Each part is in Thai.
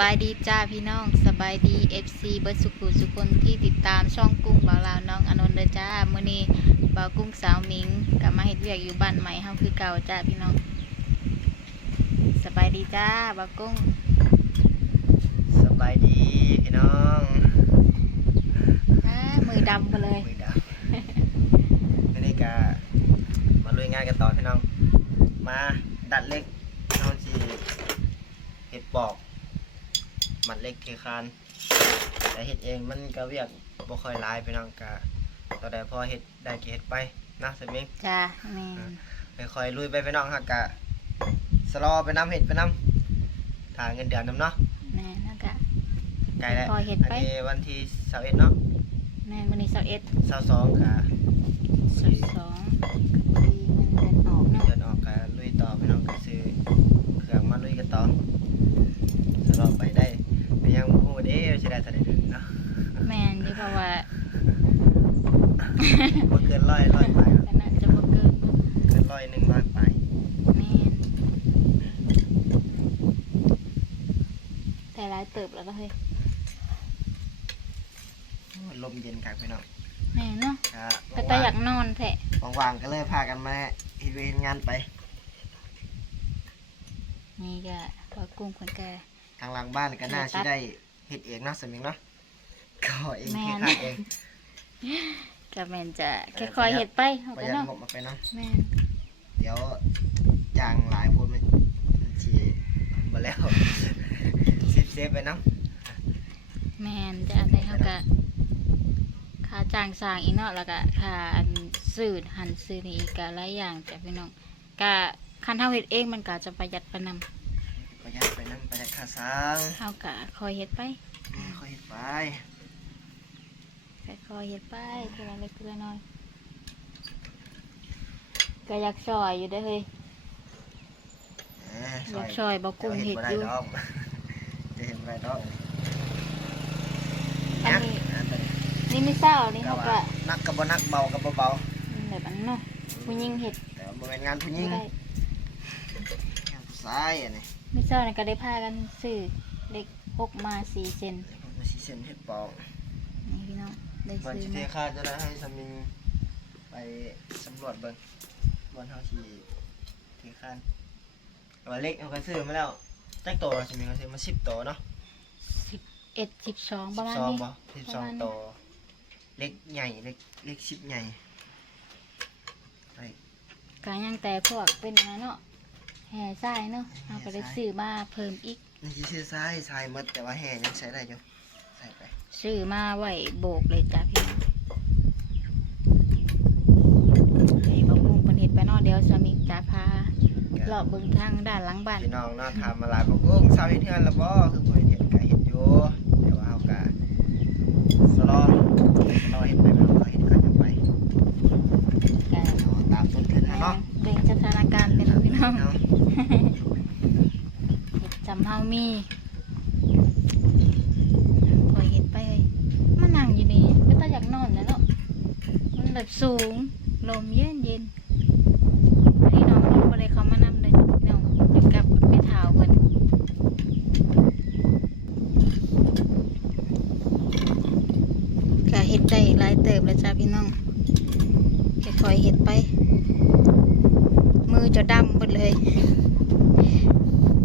บายดีจ้าพี่น้องสบายดี FC เบิร์ดสุขุสุคนที่ติดตามช่องกุ้งบ่าวลาวน้องอนนท์เด้อจ้ามื้อนี้บ่าวกุ้งสาวหมิงกลับมาเฮ็ดเวียกอยู่บ้านใหม่เฮาคือเก่าจ้าพี่น้อง สบายดีจ้าบ่าวกุ้งสบายดีพี่น้องอ่ามือดำไปเลยมือดาวไม่ได้กามาลุยงานกันต่อพี่น้อง มาดัดเล็กน้องจีเห็ดปอกห มัดเล็กเทคาน แต่เห็ดเองมันก็เวียกบ่ค่อยหลายพี่น้องกะตอนใดพอเห็ดได้ก็เห็ดไปนะสมิงจ้าแม่นค่อยๆลุยไปพี่น้องฮักกะสลอไปน้ำเห็ดไปน้ำถ่ายเงินเดือนน้ำเนาะแม่นแล้วก็ใกล้แล้วพอเฮ็ดอันไปนี้วันที่สาเอ็ดเนาะแม่นมื้อนี้21 สาสองกะ22ปีเงินเดือนออกเนาะ เดินออกกันลุยต่อพี่น้องก็ซื้อเครื่องมาลุยกันต่อสำหรับไปได้ไปยังพูดเอ๊ะจะได้เท่าไหร่เดือนเนาะ แม่นอยู่เพราะว่า บ่เกินร้อยร้อยไปเนาะ ก็น่าจะบ่เกินมั้ง เกินร้อยหนึ่งร้อยไป แม่น แต่หลายเติบแล้วก็เฮ้ยลมเย็นคักพี่น้องแม่เนาะครับก็ตาอยากนอนแท้ว่างๆก็เลยพากันมาเฮ็ดเวรงานไป นี่ก็พอกุ้งคนแก่ทางหลังบ้านก็น่าสิได้เฮ็ดเองเนาะสมิงเนาะก็เองแม่เฮ็ดนขาดเองก็แม่นจะค่อยๆเฮ็ดไปเฮาประก็หยัดเนาะงบมาไปเนาะแม่นเดี๋ยวจ้างหลายพูดมันสิบ่แล้วสิเซฟไปเนาะแม่นจะอันใดเฮาก็ค่าจ้างสร้างอีกเนาะแล้วก็ค่าอันซื้อหันซื้อนี่อีกก็หลายอย่างจ้ะพี่น้องก็คันเฮาเฮ็ดเองมันก็จะประหยัดไปนำประหยัดไปน้ำประหยัดค่าสร้างเฮาก็คอยเฮ็ดไปอืมค่อยเฮ็ดไปค่อยๆเฮ็ดไปทีละเล็กทีละน้อยก็อยากช่วยอยู่เด้อเฮ้ยเอ้ยอยากช่วยบ่กุ้งเฮ็ดบ่อยู่ได้ดอก จะเห็นบ่ได้ดอกอันนักนี้อันนี้นี่ไม่เศร้านี่ก็เขาก็ว่านักกับบ่นักเบากับบ่เบาแบบนั้นเนาะผู้หญิงเห็ดแต่ว่าบ่แม่นงานผู้หญิงบ่ได้งานผู้ชายอันนี้ไม่เศร้านี่ก็ได้พากันซื้อเล็กหกมาสี่เซนมาสิเส้นเฮ็ดปอกนี่พี่น้องได้วันซื้อสิเทมาค่าจะได้ให้สมิงไปสำรวจเบิ่งวันเฮาสิเทค่าแต่ว่าเล็กเอาก็ซื้อมาแล้ว จักโตสมิงก็ซื้อมา10โตเนาะสิบเอ็ดสิบสองประมาณ12นี้บ่ประมาณนี้12โตเล็กใหญ่เล็กเล็ก10ใหญ่ไป กายังแต่พวกเป็นอะไรเนาะแห่ทรายเนาะเราก็ได้ซื้อมาเพิ่มอีกนี่สิซื้อทรายทรายหมดแต่ว่าแห่ยังใช้ได้อยู่ใส่ไปซื้อมาไว้โบกเลยจ้ะพี่น้องไอ้บะมุงเป็นเห็ดไปเนอกเดี๋ยวสามิ กจะพาเลาะเบิ่งทางด้านหลังบ้านพี่น้องเนาะถามมาหลายบอกกุ้งเศร้าเฮ็ดเทือนแล้วบ่คือบ่เฮ็ดก็เฮ็ดอยู่แต่ว่าเฮาก็สลอสลอเฮ็ดไปแบบก็เฮ็ดกันจังไปก็เอาตามต้นทุนนะเนาะเบ่งสถานการณ์เป็นพี่น้องเนาะเห็ดจำเฮามีคอยเห็ดไปเลยมานั่งอยู่นี่ก็ต้องอยากนอนแล้วเนาะมันแบบสูงลมเย็นเย็นอันนี้น้องมันบ่ได้เขามานำเลยจ้ะพี่น้องอยู่กับแม่เท้าเพิ่นก็เห็ดได้หลายเติบแล้วจ้าพี่น้องค่อยๆเห็ดไป มือ จะดำหมดเลย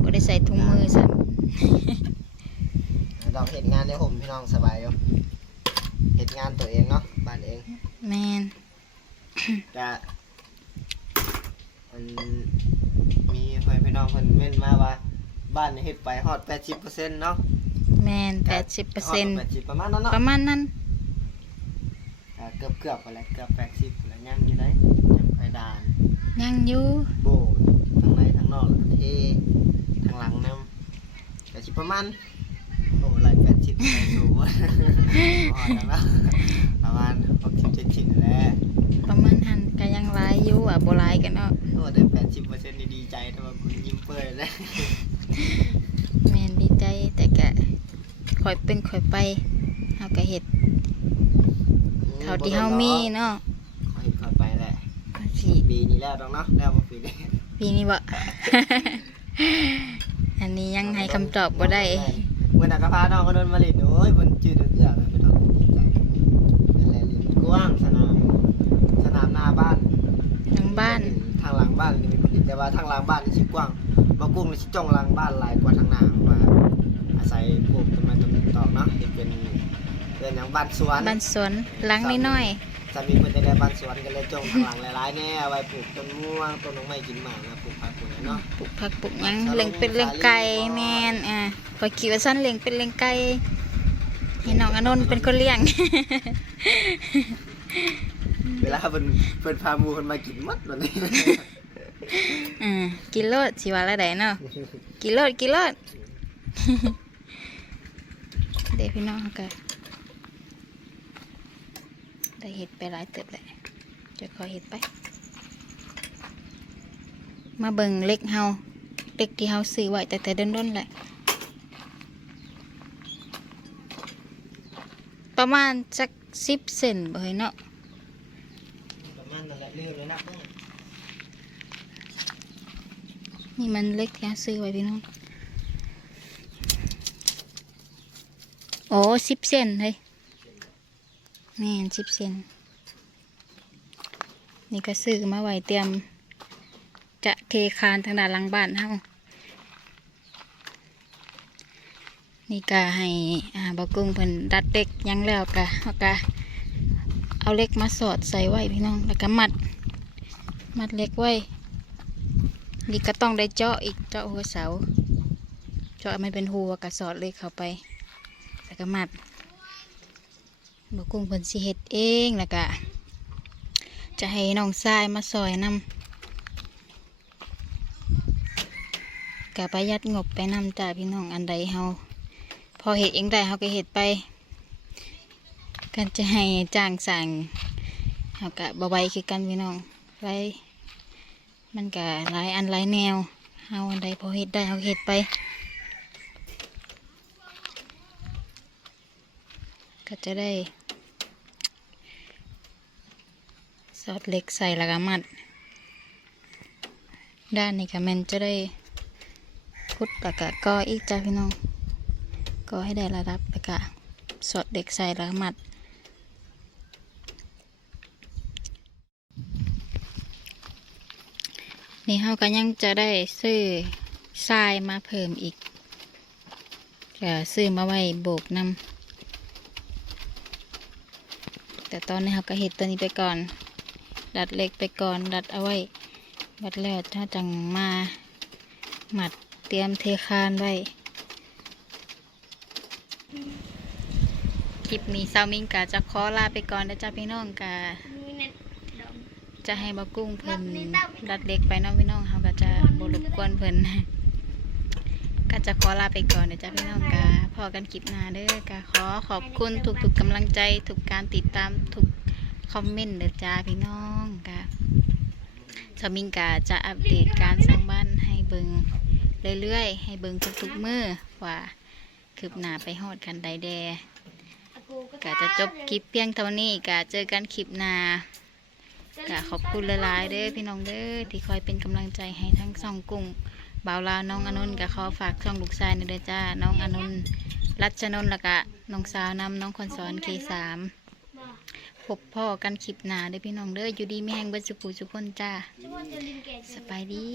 บ่ได้ใส่ถุงมือซ้ดอกเฮ็ดงานในผมพี่น้องสบายอยู่เฮ็ดงานตัวเองเนาะบ้านเองำแมนก็มันมีเพื่อนพี่น้องเพิ่นเม่นมาว่า บ้านนี่เฮ็ดไปฮอด80%เนาะแมนแปดสิบเปอร์เซ็นต์ฮอด80ประมาณนั้นเนาะ ประมาณนั้นอ่าเกือบเกือบไปแล้วเกือบแปดสิบแล้วยังอยู่ไหนยังไปด่าน ยังอยู่โบทั้งในทั้งนอกแล้วก็เททางหลังน้ำแต่สิประมาณโอ้ไรแปดสิบไรสูงพอจังแล้วประมาณหกสิบเจ็ดสิบแหล้ว ประมาณหันก็ยังหลายอยู่อะบ่หลายกันเนาะโอ้ได้แปดสิบเปอร์เซ็นต์ดีใจแต่ว่าคุณยิ้มเปื่อยเลยแมนดีใจแต่ก็ค่อยเป็นค่อยไปเฮาก็เฮ็ดเท่าที่เฮามีเนาะ ขอเห็นขอไปแหละ ก็ สิปีนี้แล้วดอกเนาะแล้วมาปีนี้ปีนี้บ่ อันนี้ยังให้คำตอบบ่ได้เเมื่อนักกพาน้องก็โดนมาเลินโอ้ยมันจืดเดือดเลยพี่น้องดีใจเป็นแลลินกว้างสนามสนามหน้าบ้านหลังบ้าน ทางหลังบ้านนี่มีผลิตแต่ว่าทางหลังบ้านนี่ชิกว้างบากุ้งนี่ชิจ้องหลังบ้านหลายกว่าทางหน้าว่าอาศัยปลูกต้นไม้ต้นตอกเนาะที่เป็นเป็นอย่างบ้านสวน บ้านสวนหลังน้อย สามีเพิ่นจะได้บ้านสวนก็เลยจ้องทางหลังหลายๆแน่เอาไว้ปลูกต้นม่วงต้นน้องไม้กินหมากนะปลูกผักปลูกหยังเนาะๆปลูกผักปลูกหยังเลี้ยงเป็ดเลี้ยงไก่แม่นอะพอคิดว่าซั่นเลี้ยงเป็ดเลี้ยงไก่ให้น้องอนนท์เป็นคนเลี้ยง เวลาเพิ่นเพิ่นพาหมู่เพิ่นมากินหมดบัดนี้อืมกินโลดสิว่าแล้วไดเนาะกินโลดกินโลด เด็กพี่น้องเขาก็ ได้เห็ดไปหลายเติบเลยจะขอเห็ดไป มาเบิ่งเล็กเฮาเล็กที่เฮาซื้อไว้แต่แต่ด้นๆแหละประมาณสักสิบเซนบ่เฮ้ยเนาะประมาณนั่นแหละลืมเลยนะนี่มันเล็กที่เฮาซื้อไว้พี่น้องโอ้สิบเซนเลย แม่นสิบเซนนี่ก็ซื้อมาไว้เตรียม จะเทคานทางด้านหลังบ้านเฮานี่ก็ให้อ่าบกุ้งเพิ่นดัดเด็กยังแล้วก็เฮาก็เอาเล็กมาสอดใส่ไว้พี่น้องแล้วก็มัด มัดเล็กไว้ นี่ก็ต้องได้เจาะอีกเจาะหัวเสา เจาะมันเป็นหัวกระสอดเล็กเข้าไปแล้วก็มัด บกุ้งเพิ่นสิเฮ็ดเองแล้วก็จะให้น้องทรายมาซอยนำกะประหยัดงบไปนำจ่าพี่น้องอันใดเฮาพอเห็ดเองได้เฮาก็เห็ดไป กันจะให้จ้างสั่งเฮากะบ่ไวคือกันพี่น้องไรมันกะหลายอันหลายแนวเฮาอันใดพอเห็ดได้เฮาเห็ดไปก็จะได้ ซอสเล็กใส่แล้วก็มัด ด้านนี้ก็แมันจะได้พุดแล้วก็ก็อีกจ้าพี่น้องก็ให้ได้ระดับแล้วก็สอดเด็กใส่แล้วก็มัดนี่เขาก็ยังจะได้ซื้อทรายมาเพิ่มอีกจะซื้อมาไว้โบกนำแต่ตอนนี้เขาก็เห็ดตัวนี้ไปก่อน ดัดเหล็กไปก่อนดัดเอาไว้บัดแล้วถ้าจังมาหมัดเตรียมเทคานไว้คลิปนี้ซามิงกะจะขอลาไปก่อนนะจ๊ะพี่น้องกะจะให้บากุ้งเพิ่นดัดเล็กไปน้องพี่น้องเขาก็จะบรบกวนเพิ่นก็จะขอลาไปก่อนนะจ๊ะพี่น้องกะพอกันคลิปหน้าเด้อกะขอขอบคุณทุกๆกำลังใจทุกการติดตามทุก คอมเมนต์เด้อจ้าพี่น้องกะเซามิงกะจะอัปเดตการสร้างบ้านให้เบิงเรื่อยๆ ให้เบิงทุกๆมือว่าคืบหน้าไปฮอดกันใดแดกะจะจบคลิปเพียงเท่านี้กะเจอกันคลิปหน้ากะขอบคุณหลายๆเด้อพี่น้องเด้อที่คอยเป็นกำลังใจให้ทั้งสองกุ้งบ่าวลาวน้องอนุนกะขอฝากช่องลูกชายในเด้อจ้าน้องอนุนรัชนนท์ละกะน้องสาวนำน้องคนสอนเคสาม บพ่อกันคลิปหน้าเด้อพี่น้องเด้ออยู่ดีไม่แห้งเบิดสุขุสุขคนจ้าสบายดี